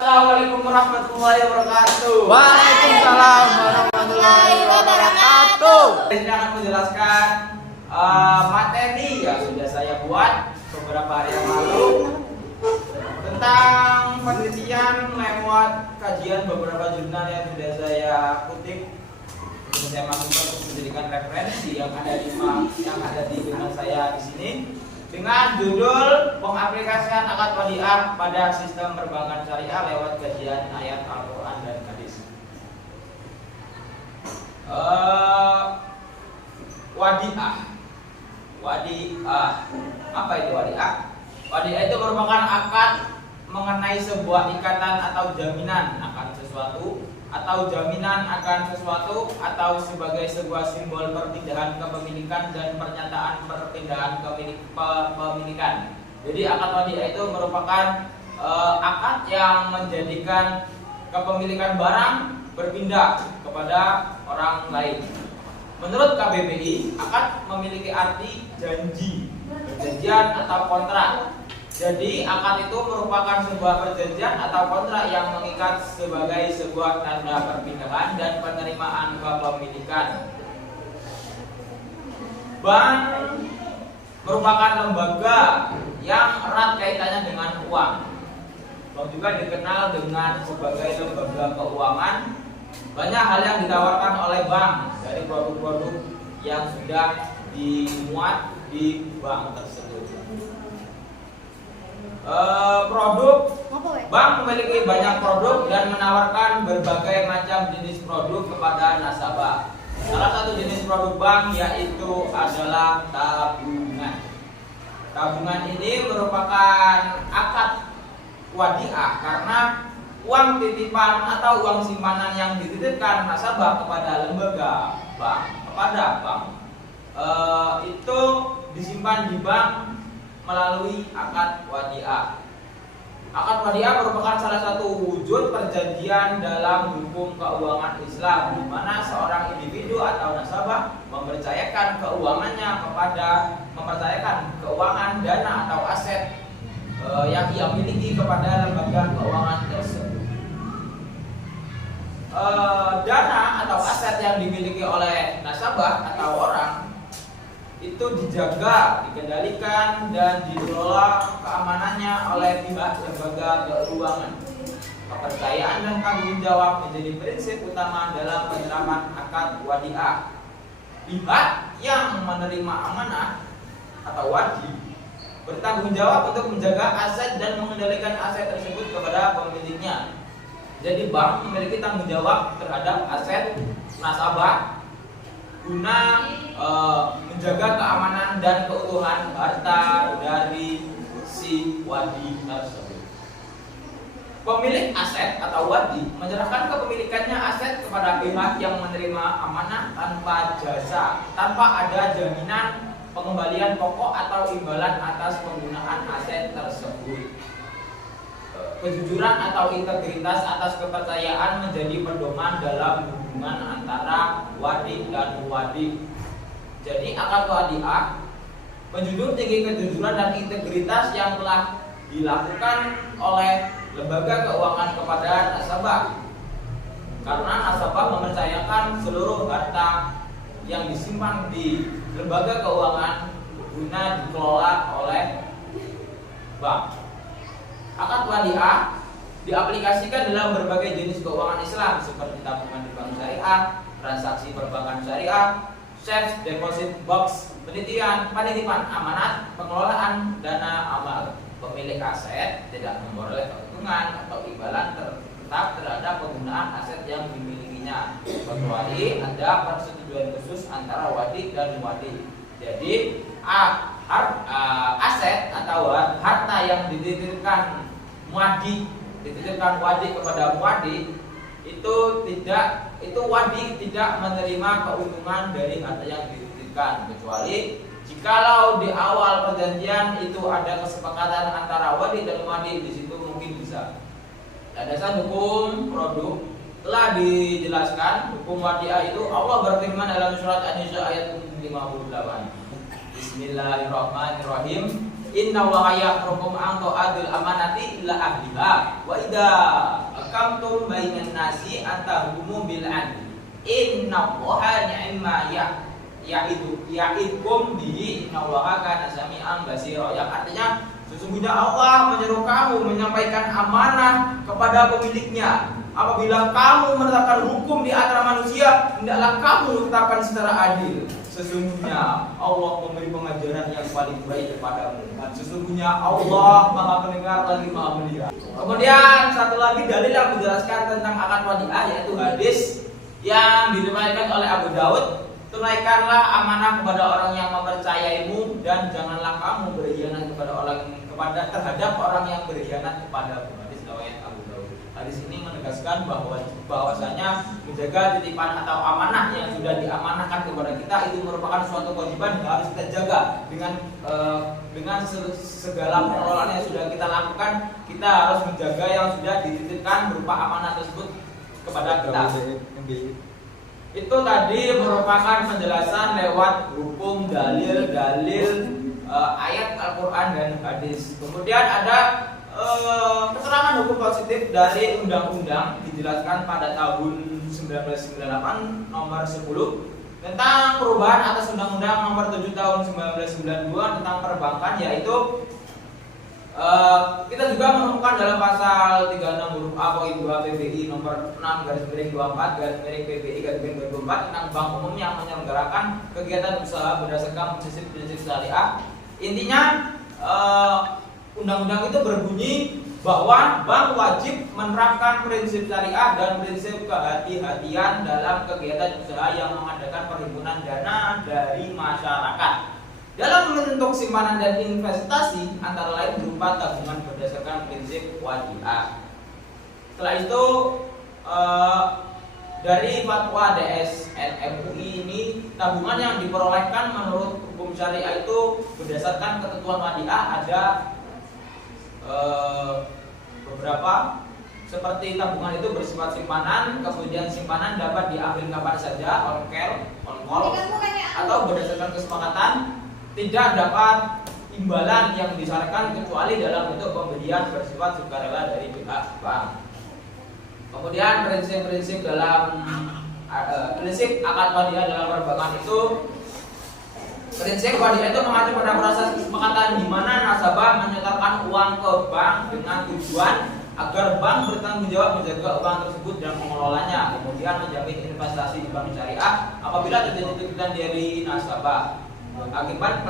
Assalamualaikum warahmatullahi wabarakatuh. Waalaikumsalam warahmatullahi wabarakatuh. Di sini akan menjelaskan materi yang sudah saya buat beberapa hari yang lalu tentang penelitian lewat kajian beberapa jurnal yang sudah saya kutip. Saya masukkan untuk menjadikan referensi yang ada di jurnal saya di sini dengan judul pengaplikasian akad wadiah pada sistem perbankan syariah lewat kajian ayat Al-Quran dan hadis. Wadiah. Apa itu wadiah? Wadiah itu merupakan akad mengenai sebuah ikatan atau jaminan akan sesuatu, atau jaminan akan sesuatu, atau sebagai sebuah simbol perpindahan kepemilikan dan pernyataan perpindahan kepemilikan. Jadi akad wadiah itu merupakan akad yang menjadikan kepemilikan barang berpindah kepada orang lain. Menurut KBBI, akad memiliki arti janji, perjanjian atau kontrak. Jadi akad itu merupakan sebuah perjanjian atau kontrak yang mengikat sebagai sebuah tanda perpindahan dan penerimaan kepemilikan. Bank merupakan lembaga yang erat kaitannya dengan uang. Bank juga dikenal dengan sebagai lembaga keuangan. Banyak hal yang ditawarkan oleh bank dari produk-produk yang sudah dimuat di bank tersebut. Bank memiliki banyak produk dan menawarkan berbagai macam jenis produk kepada nasabah. Salah satu jenis produk bank yaitu adalah tabungan. Tabungan ini merupakan akad wadiah karena uang titipan atau uang simpanan yang dititipkan nasabah kepada lembaga bank, itu disimpan di bank melalui akad wadiah. Akad wadiah merupakan salah satu wujud perjanjian dalam hukum keuangan Islam, di mana seorang individu atau nasabah mempercayakan keuangan dana atau aset yang ia miliki kepada lembaga keuangan tersebut. Dana atau aset yang dimiliki oleh nasabah atau orang itu dijaga, dikendalikan, dan dikelola keamanannya oleh pihak lembaga keuangan. Kepercayaan dan tanggung jawab menjadi prinsip utama dalam penerapan akad wadiah. Pihak yang menerima amanah atau wadi bertanggung jawab untuk menjaga aset dan mengendalikan aset tersebut kepada pemiliknya. Jadi bank memiliki tanggung jawab terhadap aset nasabah guna menjaga keamanan dan keutuhan harta dari si wadi tersebut. Pemilik aset atau wadi menyerahkan kepemilikannya aset kepada pihak yang menerima amanah tanpa ada jaminan pengembalian pokok atau imbalan atas penggunaan aset tersebut. Kejujuran atau integritas atas kepercayaan menjadi pedoman dalam hubungan antara wadi dan muwadi. Jadi akad wadiah menjunjung tinggi kejujuran dan integritas yang telah dilakukan oleh lembaga keuangan kepada nasabah, karena nasabah mempercayakan seluruh harta yang disimpan di lembaga keuangan guna dikelola oleh bank. Akad wadiah diaplikasikan dalam berbagai jenis keuangan Islam seperti tabungan di bank syariah, transaksi perbankan syariah, safe deposit box, penitipan amanat, pengelolaan dana amal. Pemilik aset tidak memperoleh keuntungan atau imbalan tetap terhadap penggunaan aset yang dimilikinya, kecuali ada persetujuan khusus antara wadi dan muwadi. Jadi aset atau harta yang dititipkan wadi kepada muwadi itu wadi tidak menerima keuntungan dari harta yang dititipkan, kecuali jikalau di awal perjanjian itu ada kesepakatan antara wadi dan muwadi, di situ mungkin bisa. Dasar hukum produk telah dijelaskan. Hukum wadiah itu Allah berfirman dalam surat An-Nisa ayat 58. Bismillahirrahmanirrahim. innallaha ya'murukum an tu'adul amanati ila ahliha wa idza akamtum bainan nasi an tahkumu bil adl innallaha ni'ma ya'idkum bihi innallaha kana sami'an basira. Yang artinya sesungguhnya Allah menyuruh kamu menyampaikan amanah kepada pemiliknya. Apabila kamu menetapkan hukum di antara manusia, hendaklah kamu tetapkan secara adil. Sesungguhnya Allah memberi pengajaran yang paling baik kepadamu. Dan sesungguhnya Allah Maha Pendengar lagi Maha Melihat. Kemudian satu lagi dalil yang menjelaskan tentang akad wadiah yaitu hadis yang diriwayatkan oleh Abu Daud. Tunaikanlah amanah kepada orang yang mempercayaimu dan janganlah kamu berkhianat terhadap orang yang berkhianat kepadamu. Hadis riwayat Abu Daud. Hadis ini menegaskan bahwasanya menjaga titipan atau amanah yang sudah diamanahkan kepada kita itu merupakan suatu kewajiban yang harus kita jaga dengan segala pengelolaan yang sudah kita lakukan. Kita harus menjaga yang sudah dititipkan berupa amanah tersebut kepada kita. Itu tadi merupakan penjelasan lewat hukum, dalil, ayat Al-Quran dan hadis. Kemudian ada keterangan hukum positif dari undang-undang dijelaskan pada tahun 1998 nomor 10 tentang perubahan atas undang-undang nomor 7 tahun 1992 tentang perbankan, yaitu kita juga menemukan dalam pasal 36 huruf A poin 2 PBI nomor 6/24 PBI 2004 tentang bank umum yang menyelenggarakan kegiatan usaha berdasarkan prinsip-prinsip syariah. Intinya undang-undang itu berbunyi bahwa bank wajib menerapkan prinsip syariah dan prinsip kehati-hatian dalam kegiatan usaha yang mengadakan perhimpunan dana dari masyarakat. Dalam membentuk simpanan dan investasi antara lain berupa tabungan berdasarkan prinsip wadiah. Setelah itu dari fatwa DSN MUI ini, tabungan yang diperolehkan menurut hukum syariah itu berdasarkan ketentuan wadiah ada beberapa, seperti tabungan itu bersifat simpanan, kemudian simpanan dapat diambil kapan saja, on call, atau berdasarkan kesepakatan, tidak dapat imbalan yang disyaratkan kecuali dalam bentuk pemberian bersifat sukarela dari pihak bank. Kemudian prinsip-prinsip dalam prinsip akad wadiah dalam perbankan itu, prinsip wadiah itu mengacu pada proses kesepakatan di mana nasabah menyetorkan uang ke bank dengan tujuan agar bank bertanggung jawab menjaga uang tersebut dan mengelolanya, kemudian menjamin investasi di bank syariah apabila terjadi tuntutan dari nasabah. Akibat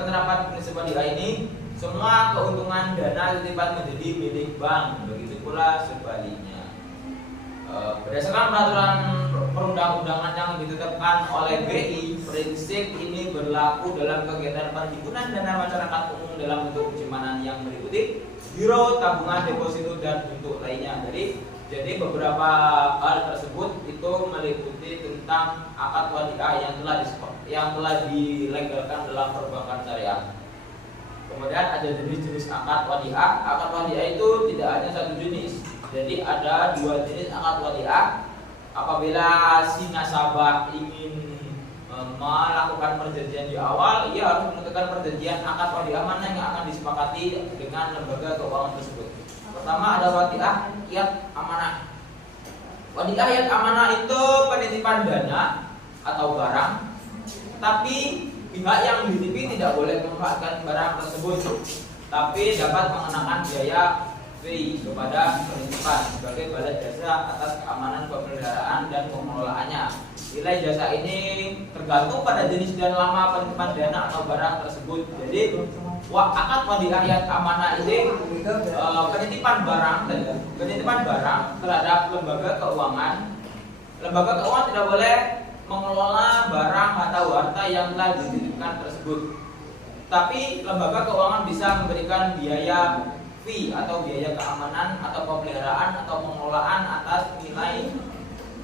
penerapan prinsip wadiah ini, semua keuntungan dana titipan menjadi milik bank, begitu pula sebaliknya. Berdasarkan peraturan perundang-undangan yang ditetapkan oleh BI, prinsip ini berlaku dalam kegiatan perhimpunan dana masyarakat umum dalam bentuk simpanan yang meliputi biro, tabungan, deposito, dan bentuk lainnya. Jadi beberapa hal tersebut itu meliputi tentang akad wadiah yang telah dilegalkan dalam perbankan syariah. Kemudian ada jenis-jenis akad wadiah. Akad wadiah itu tidak hanya satu jenis. Jadi ada dua jenis akad wadiah. Apabila si nasabah ingin melakukan perjanjian di awal, ia harus menentukan perjanjian akad wadiah mana yang akan disepakati dengan lembaga keuangan tersebut. Pertama ada wadiah yat amanah. Wadiah yat amanah itu penitipan dana atau barang, tapi pihak yang dititipi tidak boleh memanfaatkan barang tersebut, tapi dapat mengenakan biaya fee kepada penitipan sebagai balas jasa atas keamanan pemeliharaan dan pengelolaannya. Nilai jasa ini tergantung pada jenis dan lama penitipan dana atau barang tersebut. Jadi akad wadiah yat amanah ini penitipan barang terhadap lembaga keuangan. Lembaga keuangan tidak boleh mengelola barang atau harta yang telah dititipkan tersebut. Tapi lembaga keuangan bisa memberikan biaya fee atau biaya keamanan atau pemeliharaan atau pengelolaan atas nilai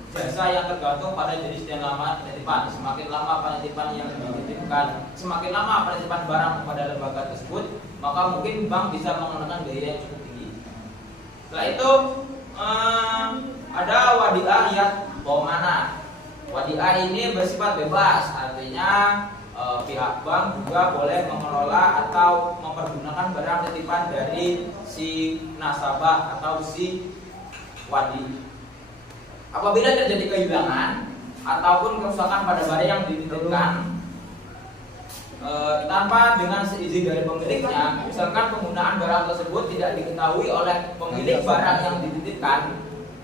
jasa yang tergantung pada jenis dan lama penitipan. Semakin lama penitipan yang dititipkan, semakin lama penitipan barang kepada lembaga tersebut, maka mungkin bank bisa mengenakan biaya yang cukup tinggi. Setelah itu ada wadiah yat dhamanah. Wadiah ini bersifat bebas, artinya pihak bank juga boleh mengelola atau mempergunakan barang titipan dari si nasabah atau si wadi. Apabila terjadi kehilangan ataupun kerusakan pada barang yang dititipkan tanpa dengan seizin dari pemiliknya, misalkan penggunaan barang tersebut tidak diketahui oleh pemilik barang yang dititipkan,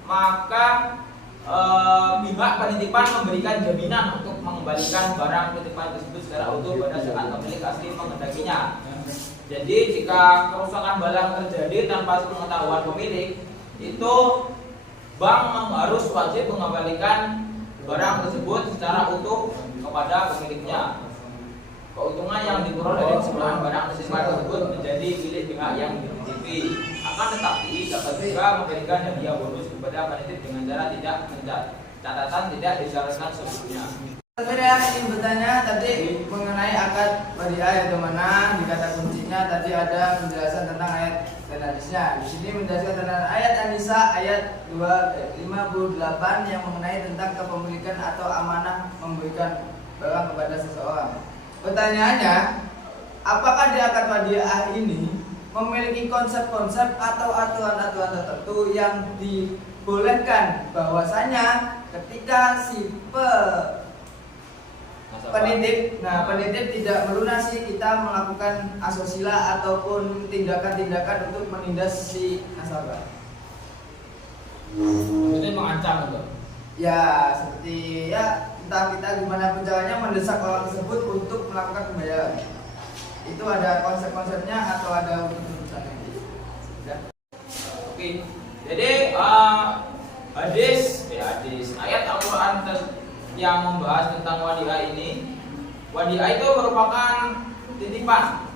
maka pihak penitipan memberikan jaminan untuk mengembalikan barang titipan tersebut secara utuh pada saat pemilik asli mengendakinya. Jadi jika kerusakan barang terjadi tanpa sepengetahuan pemilik, itu bank harus wajib mengembalikan barang tersebut secara utuh kepada pemiliknya. Keuntungan yang diperoleh dari keseluruhan barang titipan tersebut menjadi milik pihak yang dititipi. Akan tetapi dapat juga memberikan hadiah bonus kepada penitip dengan cara tidak catatan tidak disyaratkan sebelumnya. Saya ingin bertanya tadi mengenai akad wadiah atau mana di kata kuncinya tadi ada penjelasan tentang ayat dan hadisnya. Di sini menjelaskan tentang ayat An-Nisa ayat 258 yang mengenai tentang kepemilikan atau amanah memberikan barang kepada seseorang. Pertanyaannya, apakah di akad wadiah ini memiliki konsep-konsep atau aturan-aturan tertentu yang dibolehkan bahwasanya ketika si penitip tidak melunasi, kita melakukan asusila ataupun tindakan-tindakan untuk menindas si nasabah. Maksudnya mengancam itu? Ya, seperti ya entah kita gimana caranya mendesak orang tersebut untuk melakukan pembayaran. Itu ada konsep-konsepnya atau ada urusan-urusannya? Ya. Oke. Jadi hadis ayat Al-Quran yang membahas tentang wadiah ini, wadiah itu merupakan titipan.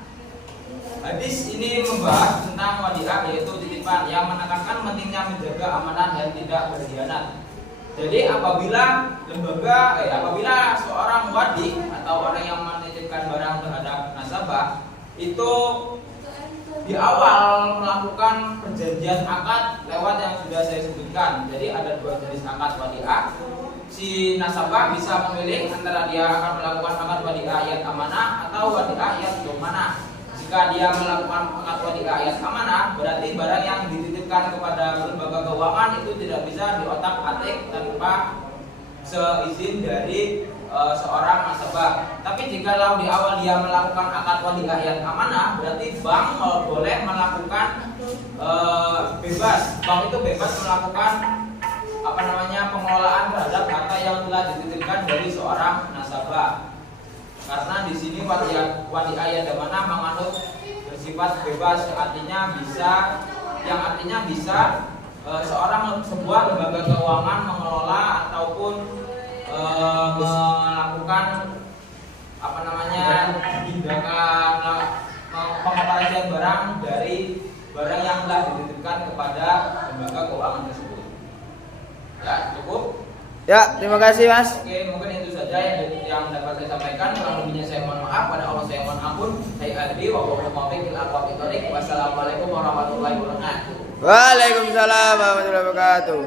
Hadis ini membahas tentang wadiah yaitu titipan yang menekankan pentingnya menjaga amanah dan tidak berkhianat. Jadi apabila seorang wadi atau orang yang menitipkan barang terhadap nasabah itu di awal melakukan perjanjian akad lewat yang sudah saya sebutkan. Jadi ada dua jenis akad wadiah. Si nasabah bisa memilih antara dia akan melakukan akad wadiah ayat amanah atau wadiah ayat domanah. Jika dia melakukan akad wadiah ayat amanah, berarti barang yang dititipkan kepada lembaga keuangan itu tidak bisa diotak-atik tanpa seizin dari seorang nasabah. Tapi jikalau di awal dia melakukan akad wadiah ayat amanah, berarti bank boleh melakukan bebas. Bank itu bebas melakukan pengelolaan terhadap harta yang telah dititipkan dari seorang nasabah. Karena di sini wadiah ayat amanah menganut bersifat bebas, artinya bisa sebuah lembaga keuangan mengelola ataupun melakukan tindakan pengoperasian barang dari barang yang telah dititipkan kepada lembaga keuangan tersebut. Ya, cukup. Ya, terima kasih Mas. Oke, mungkin itu saja yang dapat saya sampaikan. Kurang lebihnya saya mohon maaf. Pada Allah saya mohon ampun. Saya Adri wa Wassalamualaikum warahmatullahi wabarakatuh. Waalaikumsalam warahmatullahi wabarakatuh.